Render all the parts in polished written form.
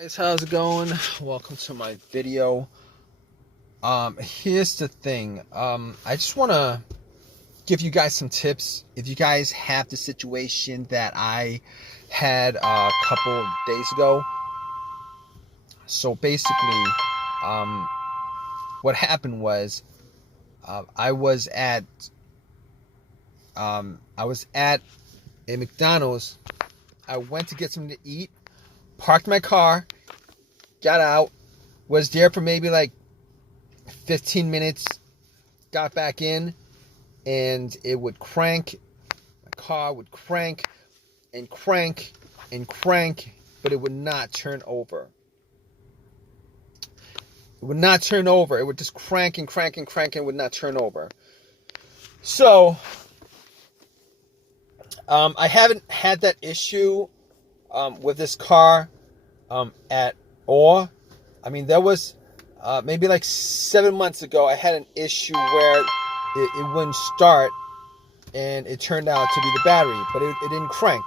Guys, how's it going? Welcome to my video. Here's the thing. I just want to give you guys some tips if you guys have the situation that I had a couple days ago. So basically, um, what happened was I was at a McDonald's. I went to get something to eat, parked my car, got out, was there for maybe like 15 minutes, got back in, and it would crank. My car would crank and crank and crank, but it would not turn over. It would not turn over. It would just crank and crank and crank and would not turn over. So, I haven't had that issue with this car at all. I mean, there was maybe like 7 months ago, I had an issue where it wouldn't start, and it turned out to be the battery, but it didn't crank.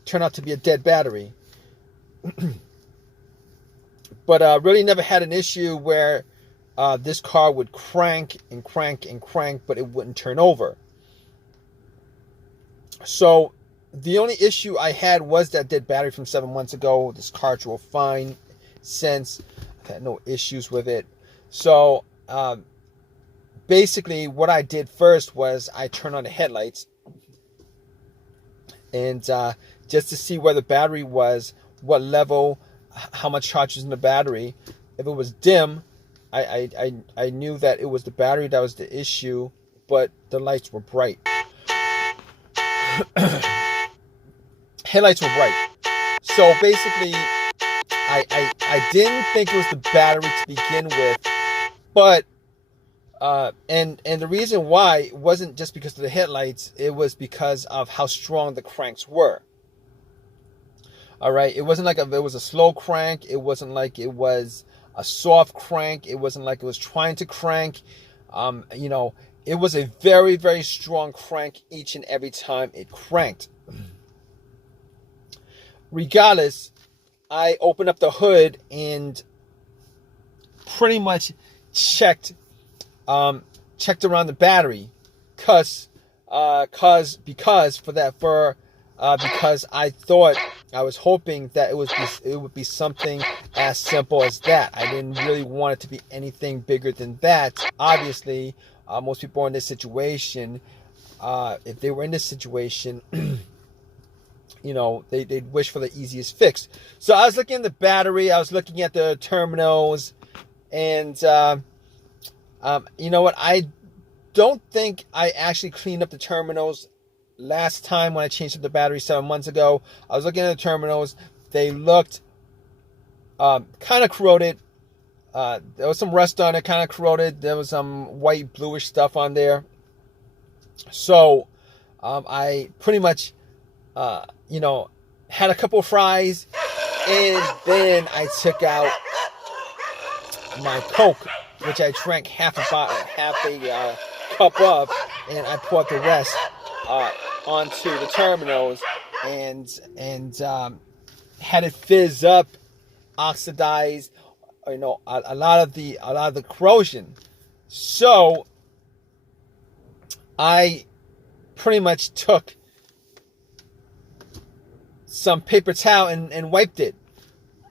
It turned out to be a dead battery. But really never had an issue where this car would crank and crank and crank, but it wouldn't turn over. So the only issue I had was that dead battery from 7 months ago. This car drove fine since. I've had no issues with it. So basically what I did first was I turned on the headlights, and just to see where the battery was, what level, how much charge is in the battery. If it was dim, I knew that it was the battery that was the issue, but the lights were bright. Headlights were bright. So basically, I didn't think it was the battery to begin with, but and the reason why it wasn't just because of the headlights, it was because of how strong the cranks were. All right, it wasn't like it was a slow crank. It wasn't like it was a soft crank. It wasn't like it was trying to crank. It was a very, very strong crank each and every time it cranked. Regardless, I opened up the hood and pretty much checked around the battery, because I thought, I was hoping that it would be something as simple as that. I didn't really want it to be anything bigger than that. Obviously, most people in this situation, if they were in this situation, they'd wish for the easiest fix. So I was looking at the battery, I was looking at the terminals, and you know what? I don't think I actually cleaned up the terminals last time when I changed up the battery 7 months ago. I was looking at the terminals. They looked kind of corroded. There was some rust on it, kind of corroded. There was some white, bluish stuff on there. So I pretty much, had a couple of fries, and then I took out my Coke, which I drank half a cup of, and I poured the rest onto the terminals, and had it fizz up, oxidized, a lot of the corrosion. So I pretty much took some paper towel and wiped it.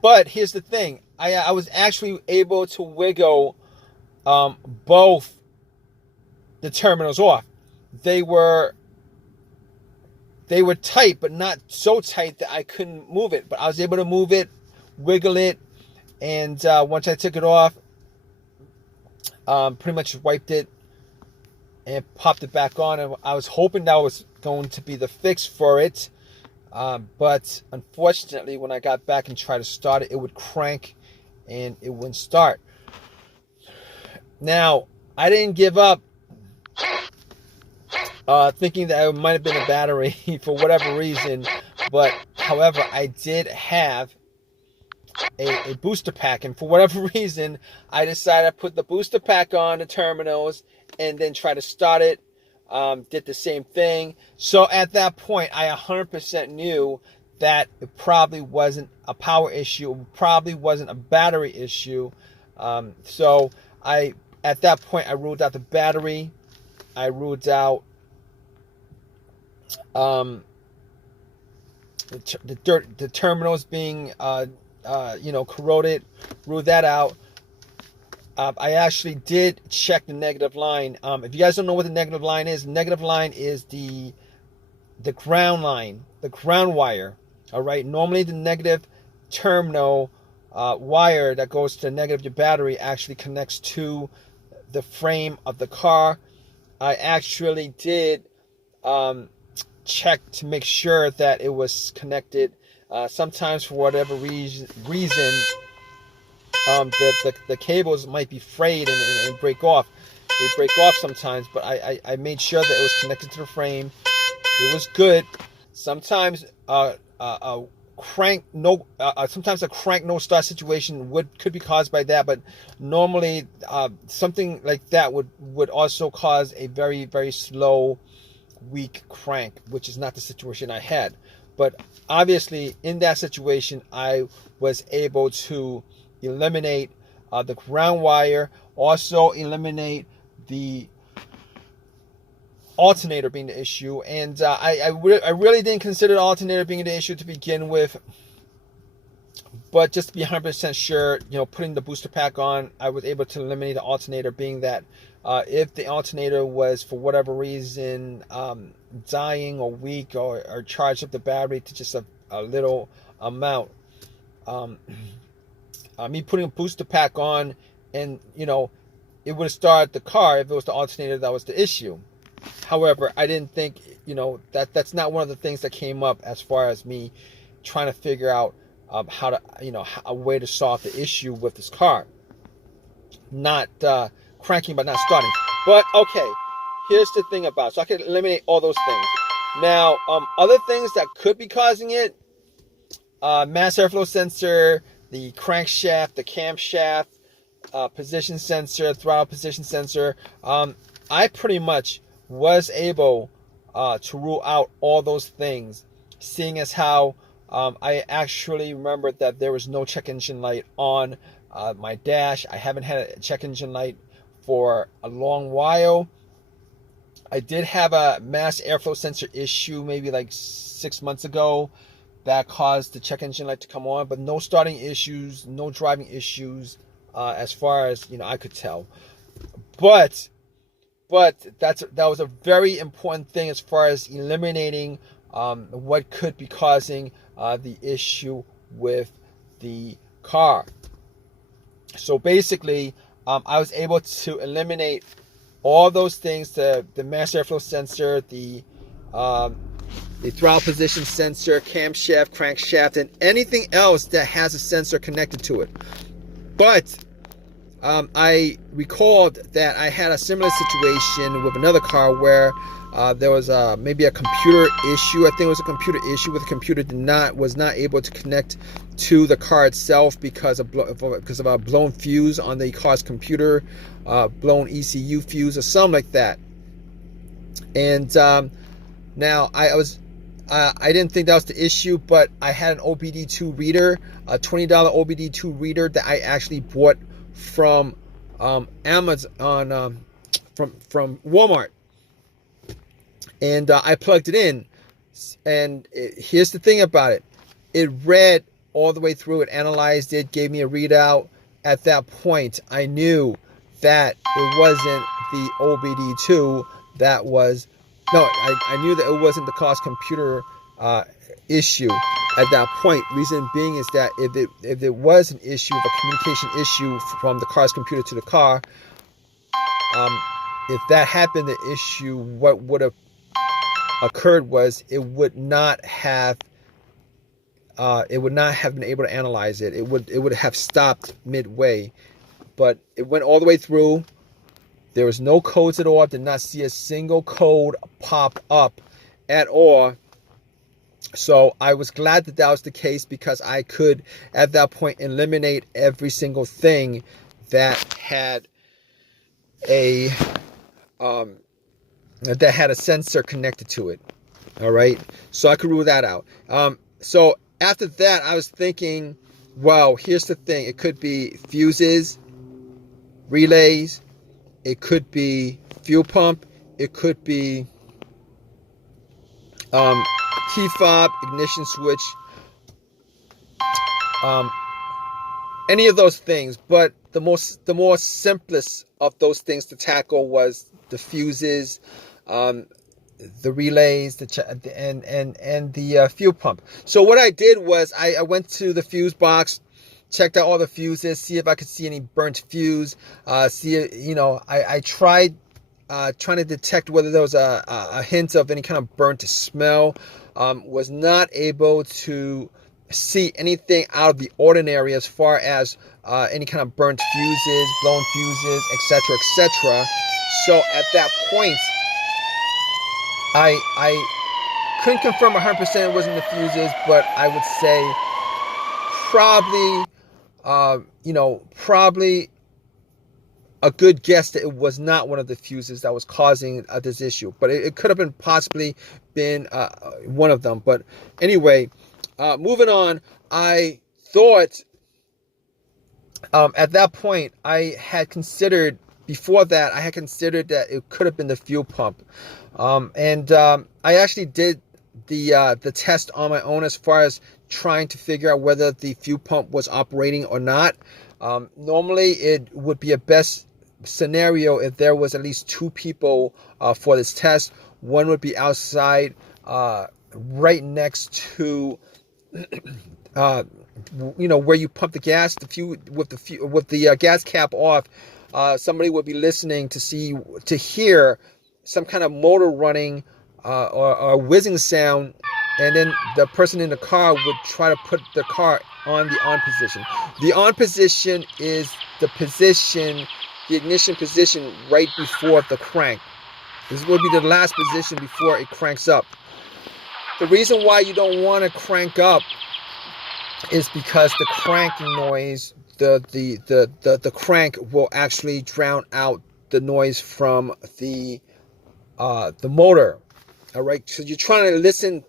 But here's the thing, I was actually able to wiggle both the terminals off. They were tight, but not so tight that I couldn't move it. But I was able to move it, wiggle it, and once I took it off, pretty much wiped it and popped it back on. And I was hoping that was going to be the fix for it. But unfortunately, when I got back and tried to start it, it would crank and it wouldn't start. Now, I didn't give up, thinking that it might have been a battery for whatever reason. But however, I did have a booster pack, and for whatever reason, I decided to put the booster pack on the terminals and then try to start it. Did the same thing. So at that point, I 100% knew that it probably wasn't a power issue, it probably wasn't a battery issue. So at that point, I ruled out the battery. I ruled out the terminals being corroded. Ruled that out. I actually did check the negative line. If you guys don't know what the negative line is the ground line, the ground wire. All right. Normally, the negative terminal wire that goes to the negative of your battery actually connects to the frame of the car. I actually did check to make sure that it was connected. Sometimes, for whatever reason, the cables might be frayed and break off. They break off sometimes, but I made sure that it was connected to the frame. It was good. Sometimes sometimes a crank no start situation could be caused by that, but normally something like that would also cause a very, very slow, weak crank, which is not the situation I had. But obviously in that situation, I was able to eliminate the ground wire, also eliminate the alternator being the issue. And I really didn't consider the alternator being the issue to begin with, but just to be 100% sure, putting the booster pack on, I was able to eliminate the alternator, being that if the alternator was for whatever reason dying or weak or charged up the battery to just a little amount, me putting a booster pack on, and it would have started the car if it was the alternator that was the issue. However, I didn't think that's not one of the things that came up as far as me trying to figure out how to a way to solve the issue with this car. Not cranking but not starting. But okay, here's the thing about it. So I can eliminate all those things. Now, other things that could be causing it: mass airflow sensor, the crankshaft, the camshaft, position sensor, throttle position sensor. I pretty much was able to rule out all those things, seeing as how I actually remembered that there was no check engine light on my dash. I haven't had a check engine light for a long while. I did have a mass airflow sensor issue maybe like 6 months ago that caused the check engine light to come on, but no starting issues, no driving issues as far as I could tell. But that was a very important thing as far as eliminating what could be causing the issue with the car. So basically, I was able to eliminate all those things: the mass airflow sensor, the throttle position sensor, camshaft, crankshaft, and anything else that has a sensor connected to it. But I recalled that I had a similar situation with another car where there was maybe a computer issue. I think it was a computer issue where the computer was not able to connect to the car itself because of a blown fuse on the car's computer, blown ECU fuse or something like that. And now I didn't think that was the issue, but I had an OBD2 reader, a $20 OBD2 reader that I actually bought from Amazon, from Walmart, and I plugged it in. And here's the thing about it: it read all the way through. It analyzed it, gave me a readout. At that point, I knew that it wasn't the OBD2 that was. No, I knew that it wasn't the car's computer issue at that point. Reason being is that if it was an issue, a communication issue from the car's computer to the car, if that happened, the issue, what would have occurred was it would not have been able to analyze it. It would have stopped midway, but it went all the way through. There was no codes at all. I did not see a single code pop up at all. So I was glad that was the case, because I could at that point eliminate every single thing that had a sensor connected to it. All right, so I could rule that out. So after that, I was thinking, well, here's the thing. It could be fuses, relays. It could be fuel pump. It could be key fob, ignition switch, um, any of those things. But the more simplest of those things to tackle was the fuses, the relays, and the fuel pump. So what I did was I went to the fuse box, checked out all the fuses, see if I could see any burnt fuse. I tried trying to detect whether there was a hint of any kind of burnt smell. Was not able to see anything out of the ordinary as far as any kind of burnt fuses, blown fuses, etc., etc. So at that point, I couldn't confirm 100% it wasn't the fuses, but I would say probably a good guess that it was not one of the fuses that was causing this issue, but it could have been possibly been one of them. But anyway, moving on, I thought at that point before that I had considered that it could have been the fuel pump, and I actually did the test on my own as far as trying to figure out whether the fuel pump was operating or not. Normally it would be a best scenario if there was at least two people for this test. One would be outside, right next to where you pump the gas, with the gas cap off. Somebody would be listening to hear some kind of motor running, or whizzing sound, and then the person in the car would try to put the car on the on position. The on position is the ignition position right before the crank. This will be the last position before it cranks up. The reason why you don't want to crank up is because the cranking noise, the crank will actually drown out the noise from the motor. All right, so you're trying to listen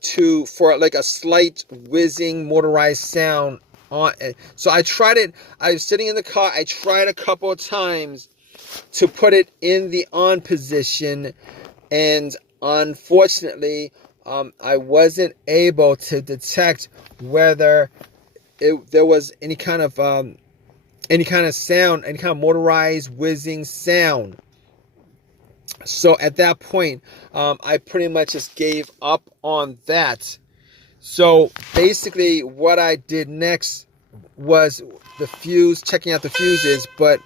for like a slight whizzing motorized sound on. So I tried it. I was sitting in the car. I tried a couple of times to put it in the on position, and unfortunately, I wasn't able to detect whether there was any kind of sound, any kind of motorized whizzing sound. So at that point, I pretty much just gave up on that. So basically what I did next was checking out the fuses, but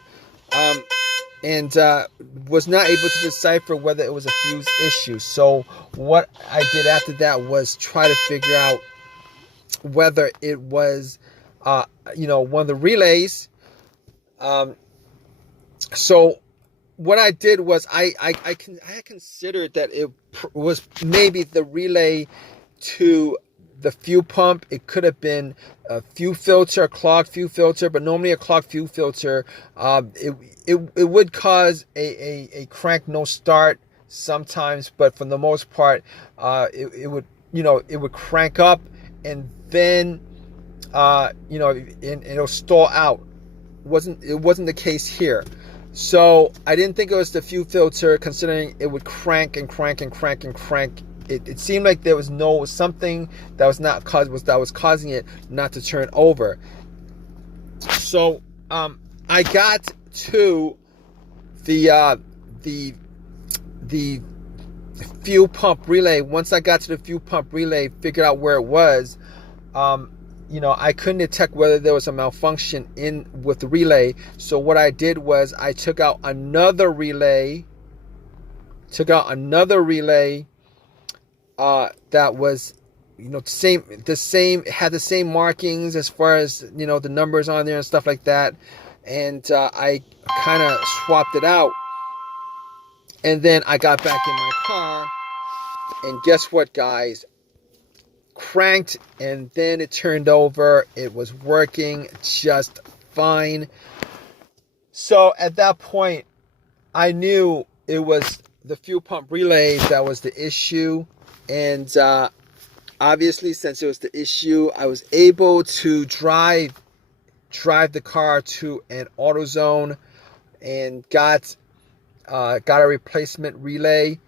was not able to decipher whether it was a fuse issue. So what I did after that was try to figure out whether it was one of the relays. So what I did was I considered that it was maybe the relay to the fuel pump. It could have been a clogged fuel filter, but normally a clogged fuel filter, it would cause a crank no start sometimes, but for the most part, it would crank up, and then and it'll stall out. It wasn't the case here. So I didn't think it was the fuel filter, considering it would crank and crank and crank and crank. It seemed like there was something that was causing it not to turn over. So I got to the fuel pump relay. Once I got to the fuel pump relay, figured out where it was. I couldn't detect whether there was a malfunction with the relay. So what I did was I took out another relay. That was, the same, had the same markings as far as, the numbers on there and stuff like that. And I kind of swapped it out. And then I got back in my car. And guess what, guys? Cranked, and then it turned over. It was working just fine. So at that point, I knew it was the fuel pump relay that was the issue. And obviously, since it was the issue, I was able to drive the car to an AutoZone and got a replacement relay.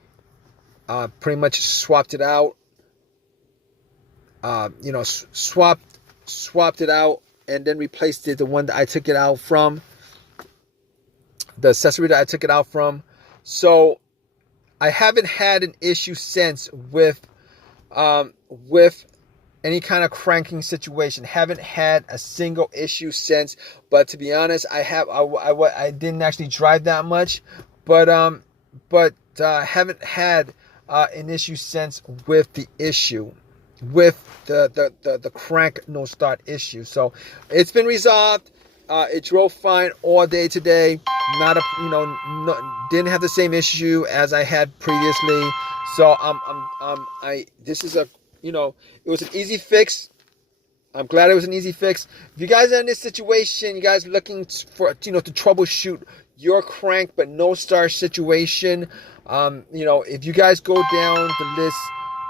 Pretty much swapped it out. Swapped it out and then replaced it, the one that I took it out from, the accessory that I took it out from. So I haven't had an issue since with any kind of cranking situation. Haven't had a single issue since. But to be honest, I didn't actually drive that much, but haven't had an issue since with the issue, with the crank no start issue. So it's been resolved. It drove fine all day today. Not a didn't have the same issue as I had previously. So this is it was an easy fix. I'm glad it was an easy fix. If you guys are in this situation, you guys are looking for to troubleshoot your crank but no start situation, if you guys go down the list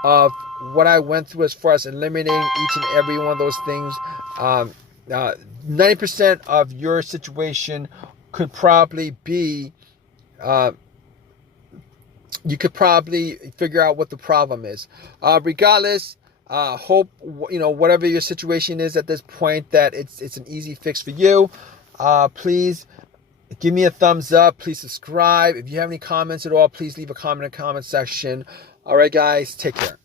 of what I went through as far as eliminating each and every one of those things, 90% of your situation could probably be, you could probably figure out what the problem is. Regardless, hope whatever your situation is at this point, that it's an easy fix for you. Please give me a thumbs up. Please subscribe. If you have any comments at all, please leave a comment in the comment section. All right, guys, take care.